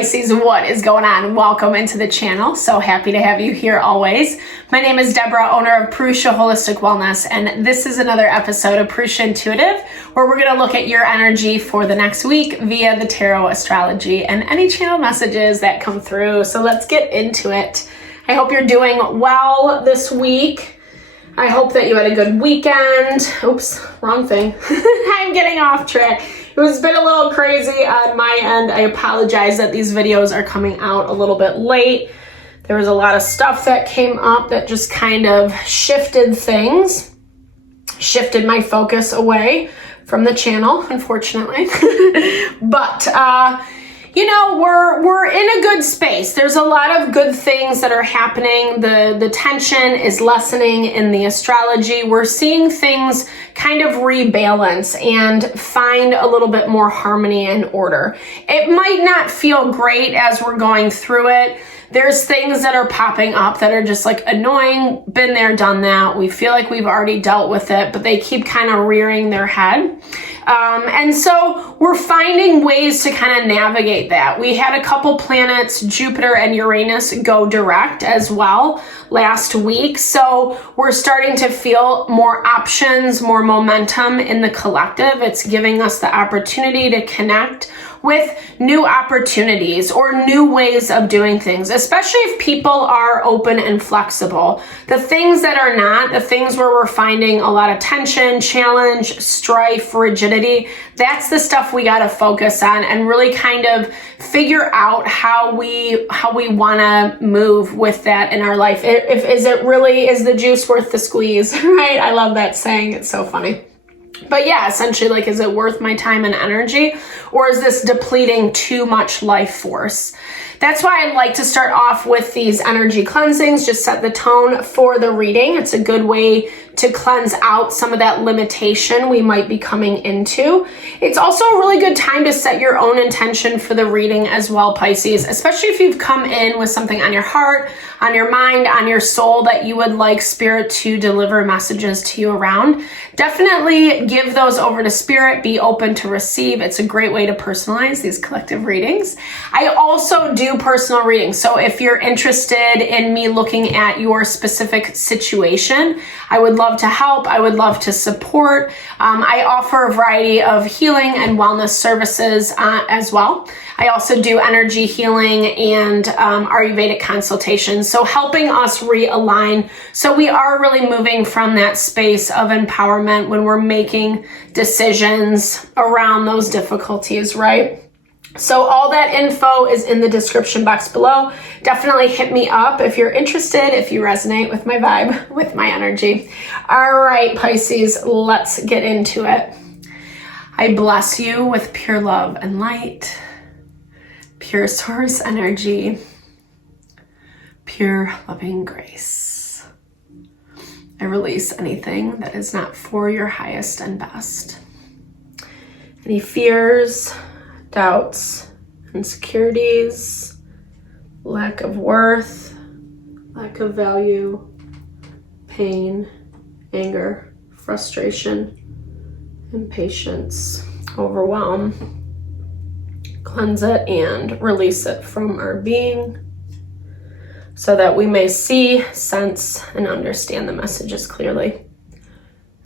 Pisces, what is going on? Welcome into the channel. So happy to have you here always. My name is Deborah, owner of Purusha Holistic Wellness, and this is another episode of Purusha Intuitive, where we're going to look at your energy for the next week via the tarot, astrology, and any channel messages that come through. So let's get into it. I hope you're doing well this week. I hope that you had a good weekend. Oops, wrong thing. I'm getting off track. It's been a little crazy on my end. I apologize that these videos are coming out a little bit late. There was a lot of stuff that came up that just kind of shifted things, shifted my focus away from the channel, unfortunately. But, you know, we're in a good space. There's a lot of good things that are happening. The tension is lessening in the astrology. We're seeing things kind of rebalance and find a little bit more harmony and order. It might not feel great as we're going through it. There's things that are popping up that are just like annoying, been there, done that. We feel like we've already dealt with it, but they keep kind of rearing their head. And so we're finding ways to kind of navigate that. We had a couple planets, Jupiter and Uranus, go direct as well last week. So we're starting to feel more options, more momentum in the collective. It's giving us the opportunity to connect with new opportunities or new ways of doing things, especially if people are open and flexible. The things that are not, the things where we're finding a lot of tension, challenge, strife, rigidity, that's the stuff we got to focus on and really kind of figure out how we want to move with that in our life. Is the juice worth the squeeze, right? I love that saying. It's so funny. But yeah, essentially, like, is it worth my time and energy, or is this depleting too much life force? That's why I like to start off with these energy cleansings, just set the tone for the reading. It's a good way to cleanse out some of that limitation we might be coming into. It's also a really good time to set your own intention for the reading as well, Pisces, especially if you've come in with something on your heart, on your mind, on your soul that you would like Spirit to deliver messages to you around. Definitely give those over to Spirit. Be open to receive. It's a great way to personalize these collective readings. I also do personal readings. So if you're interested in me looking at your specific situation, I would love to help. I would love to support. I offer a variety of healing and wellness services as well. I also do energy healing and Ayurvedic consultations. So helping us realign. So we are really moving from that space of empowerment when we're making decisions around those difficulties, right? So all that info is in the description box below. Definitely hit me up if you're interested, if you resonate with my vibe, with my energy. All right, Pisces, let's get into it. I bless you with pure love and light, pure source energy, pure loving grace. I release anything that is not for your highest and best. Any fears, doubts, insecurities, lack of worth, lack of value, pain, anger, frustration, impatience, overwhelm. Cleanse it and release it from our being so that we may see, sense, and understand the messages clearly.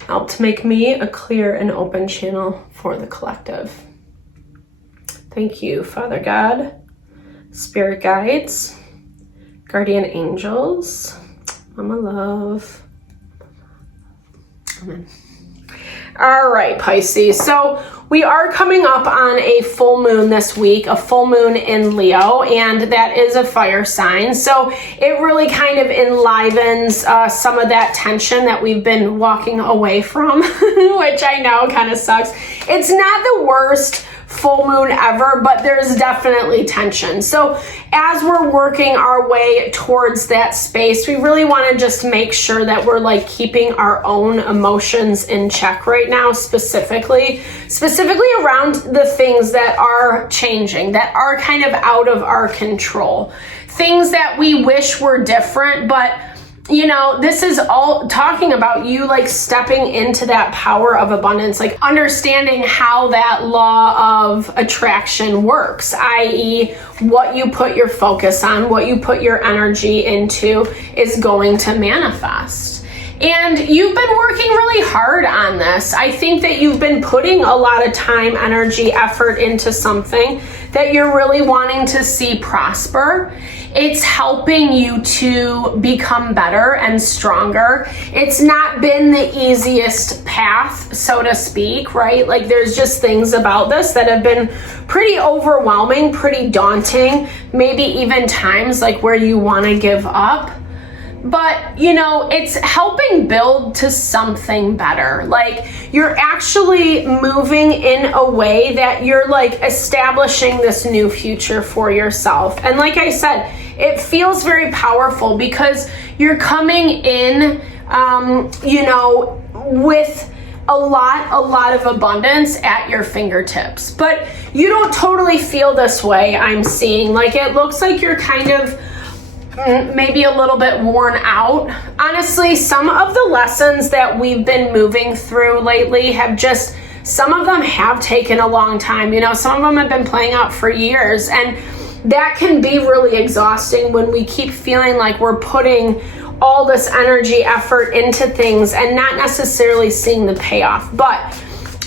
Help to make me a clear and open channel for the collective. Thank you, Father God, Spirit guides, guardian angels, Mama Love. Amen. All right, Pisces. So we are coming up on a full moon this week, a full moon in Leo, and that is a fire sign. So it really kind of enlivens some of that tension that we've been walking away from, which I know kind of sucks. It's not the worst full moon ever, but there's definitely tension. So as we're working our way towards that space, we really want to just make sure that we're like keeping our own emotions in check right now, specifically around the things that are changing, that are kind of out of our control. Things that we wish were different, but you know, this is all talking about you like stepping into that power of abundance, like understanding how that law of attraction works, i.e. what you put your focus on, what you put your energy into is going to manifest. And you've been working really hard on this. I think that you've been putting a lot of time, energy, effort into something that you're really wanting to see prosper. It's helping you to become better and stronger. It's not been the easiest path, so to speak, right? Like there's just things about this that have been pretty overwhelming, pretty daunting, maybe even times like where you want to give up. But, you know, it's helping build to something better. Like you're actually moving in a way that you're like establishing this new future for yourself. And like I said, it feels very powerful because you're coming in, you know, with a lot of abundance at your fingertips. But you don't totally feel this way, I'm seeing. Like it looks like you're kind of maybe a little bit worn out. Honestly, some of the lessons that we've been moving through lately have just, some of them have taken a long time. You know, some of them have been playing out for years, and that can be really exhausting when we keep feeling like we're putting all this energy, effort into things and not necessarily seeing the payoff. But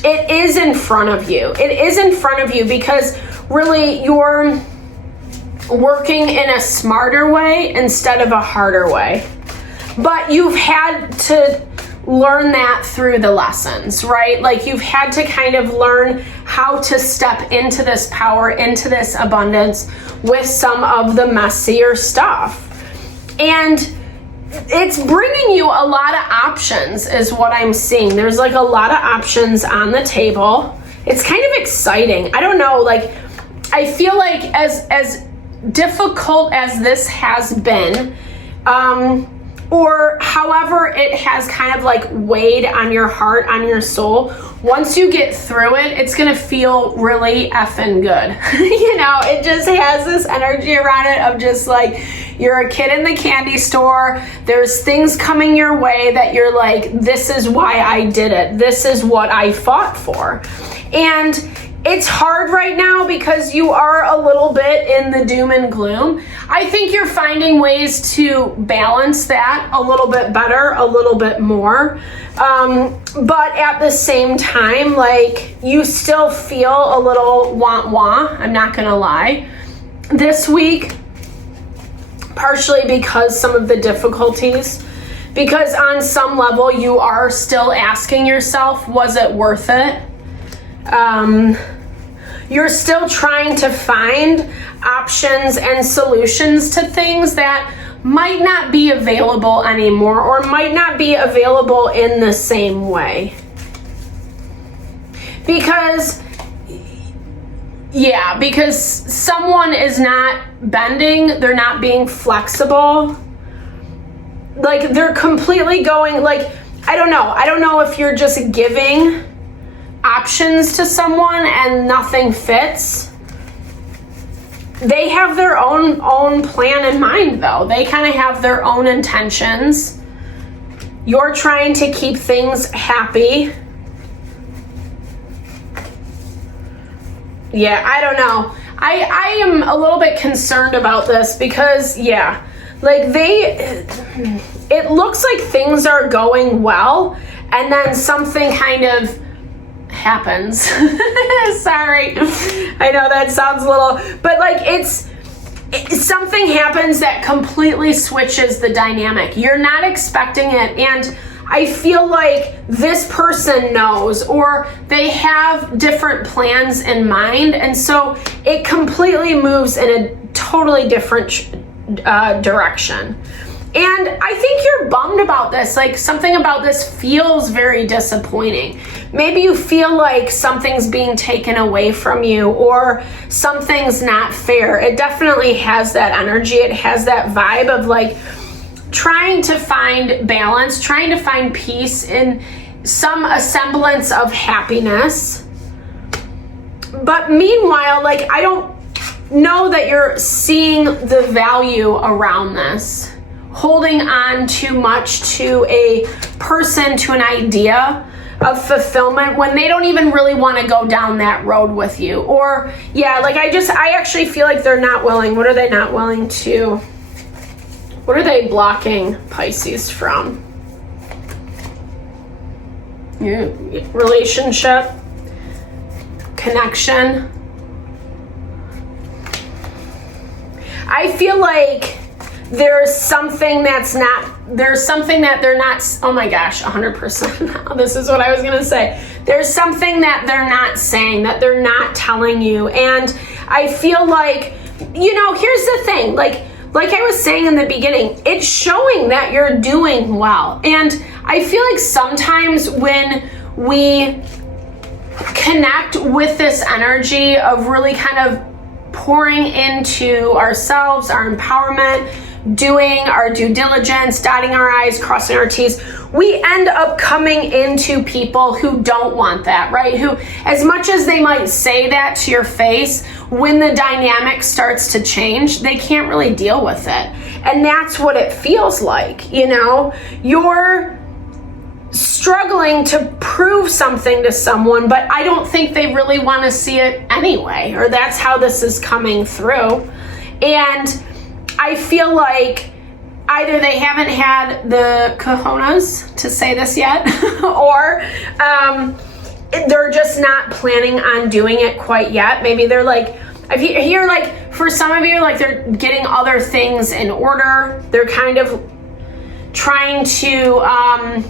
it is in front of you. It is in front of you because really you're working in a smarter way instead of a harder way. But you've had to learn that through the lessons, right? Like you've had to kind of learn how to step into this power, into this abundance with some of the messier stuff. And it's bringing you a lot of options is what I'm seeing. There's like a lot of options on the table. It's kind of exciting. I don't know, like I feel like as difficult as this has been, or however it has kind of like weighed on your heart, on your soul, once you get through it, it's gonna feel really effing good. You know, it just has this energy around it of just like, you're a kid in the candy store, there's things coming your way that you're like, this is why I did it, this is what I fought for. And it's hard right now because you are a little bit in the doom and gloom. I think you're finding ways to balance that a little bit better, a little bit more. But at the same time, like you still feel a little wah-wah, I'm not gonna lie. This week, partially because some of the difficulties, because on some level you are still asking yourself, was it worth it? You're still trying to find options and solutions to things that might not be available anymore or might not be available in the same way. Because someone is not bending, they're not being flexible. Like they're completely going, like, I don't know if you're just giving options to someone and nothing fits. They have their own plan in mind though. They kind of have their own intentions. You're trying to keep things happy. Yeah, I don't know. I am a little bit concerned about this because like it looks like things are going well and then something kind of happens. Sorry, I know that sounds a little, but like something happens that completely switches the dynamic. You're not expecting it, and I feel like this person knows, or they have different plans in mind, and so it completely moves in a totally different direction. And I think you're bummed about this. Like something about this feels very disappointing. Maybe you feel like something's being taken away from you or something's not fair. It definitely has that energy. It has that vibe of like trying to find balance, trying to find peace in some semblance of happiness. But meanwhile, like I don't know that you're seeing the value around this. holding on too much to a person, to an idea of fulfillment when they don't even really want to go down that road with you. Or yeah, like I actually feel like they're not willing. What are they not willing to? What are they blocking Pisces from? Relationship, connection. I feel like there's something that they're not, oh my gosh, 100%. This is what I was going to say. There's something that they're not saying, that they're not telling you. And I feel like, you know, here's the thing, like I was saying in the beginning, it's showing that you're doing well. And I feel like sometimes when we connect with this energy of really kind of pouring into ourselves, our empowerment, doing our due diligence, dotting our I's, crossing our T's, we end up coming into people who don't want that, right? Who, as much as they might say that to your face, when the dynamic starts to change, they can't really deal with it. And that's what it feels like, you know? You're struggling to prove something to someone, but I don't think they really want to see it anyway, or that's how this is coming through. And I feel like either they haven't had the cojones to say this yet, or they're just not planning on doing it quite yet. Maybe they're like, I hear like for some of you, like they're getting other things in order. They're kind of trying to,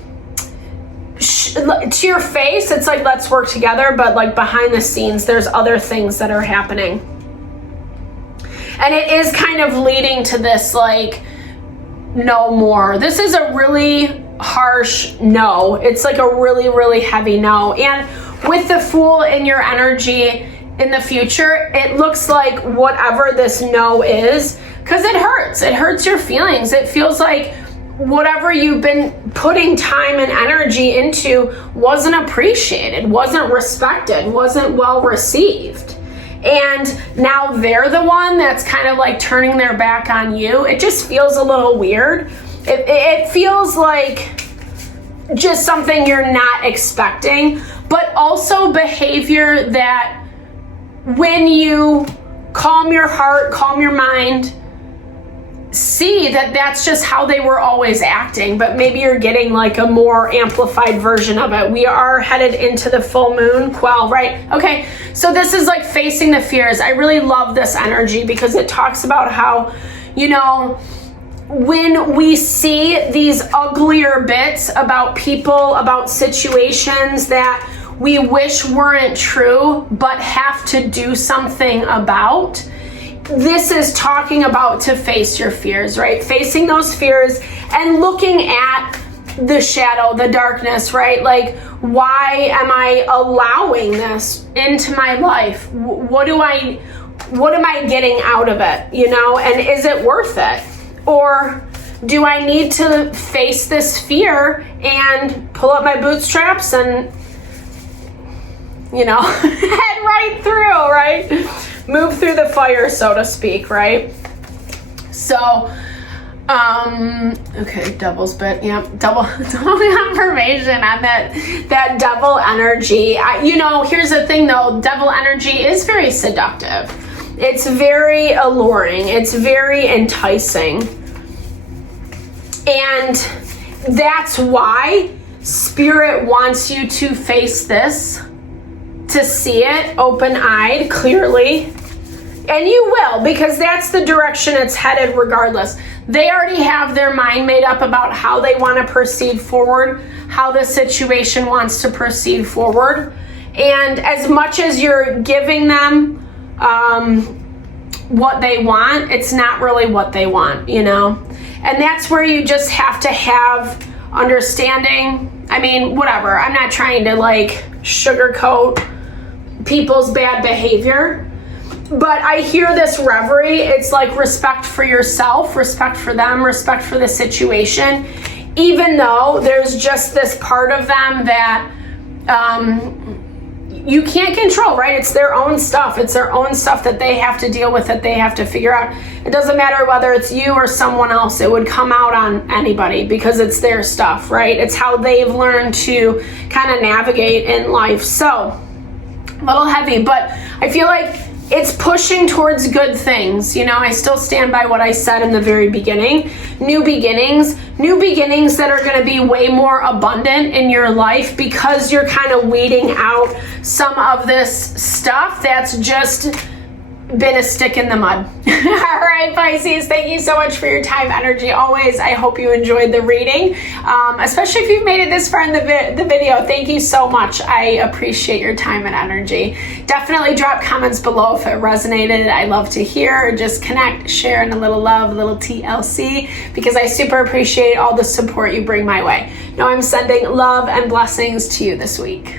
to your face, it's like, let's work together, but like behind the scenes, there's other things that are happening. And it is kind of leading to this, like, no more. This is a really harsh no. It's like a really, really heavy no. And with the Fool in your energy in the future, it looks like whatever this no is, because it hurts. It hurts your feelings. It feels like whatever you've been putting time and energy into wasn't appreciated, wasn't respected, wasn't well received. And now they're the one that's kind of like turning their back on you. It just feels a little weird. It feels like just something you're not expecting, but also behavior that when you calm your heart, calm your mind, see that that's just how they were always acting, but maybe you're getting like a more amplified version of it. We are headed into the full moon quell, right? Okay, so this is like facing the fears. I really love this energy because it talks about how, you know, when we see these uglier bits about people, about situations that we wish weren't true, but have to do something about, this is talking about to face your fears, right? Facing those fears and looking at the shadow, the darkness, right? Like, why am I allowing this into my life? What am I getting out of it, you know? And is it worth it? Or do I need to face this fear and pull up my bootstraps and, you know, head right through, right? Move through the fire, so to speak, right? So, okay, devil's bit, yeah, double confirmation on that devil energy. You know, here's the thing though, devil energy is very seductive. It's very alluring. It's very enticing. And that's why Spirit wants you to face this, to see it open-eyed, clearly. And you will, because that's the direction it's headed regardless. They already have their mind made up about how they want to proceed forward, how the situation wants to proceed forward. And as much as you're giving them what they want, it's not really what they want, you know? And that's where you just have to have understanding. I mean, whatever. I'm not trying to like sugarcoat people's bad behavior, but I hear this reverie. It's like respect for yourself, respect for them, respect for the situation, even though there's just this part of them that you can't control, right? It's their own stuff. It's their own stuff that they have to deal with, that they have to figure out. It doesn't matter whether it's you or someone else. It would come out on anybody because it's their stuff, right? It's how they've learned to kind of navigate in life. So, a little heavy, but I feel like it's pushing towards good things. You know, I still stand by what I said in the very beginning. New beginnings that are going to be way more abundant in your life because you're kind of weeding out some of this stuff that's just been a stick in the mud. All right, Pisces, thank you so much for your time, energy, always. I hope you enjoyed the reading, especially if you've made it this far in the video. Thank you so much. I appreciate your time and energy. Definitely drop comments below if it resonated. I love to hear, just connect, share, and a little love, a little TLC, because I super appreciate all the support you bring my way. Now I'm sending love and blessings to you this week.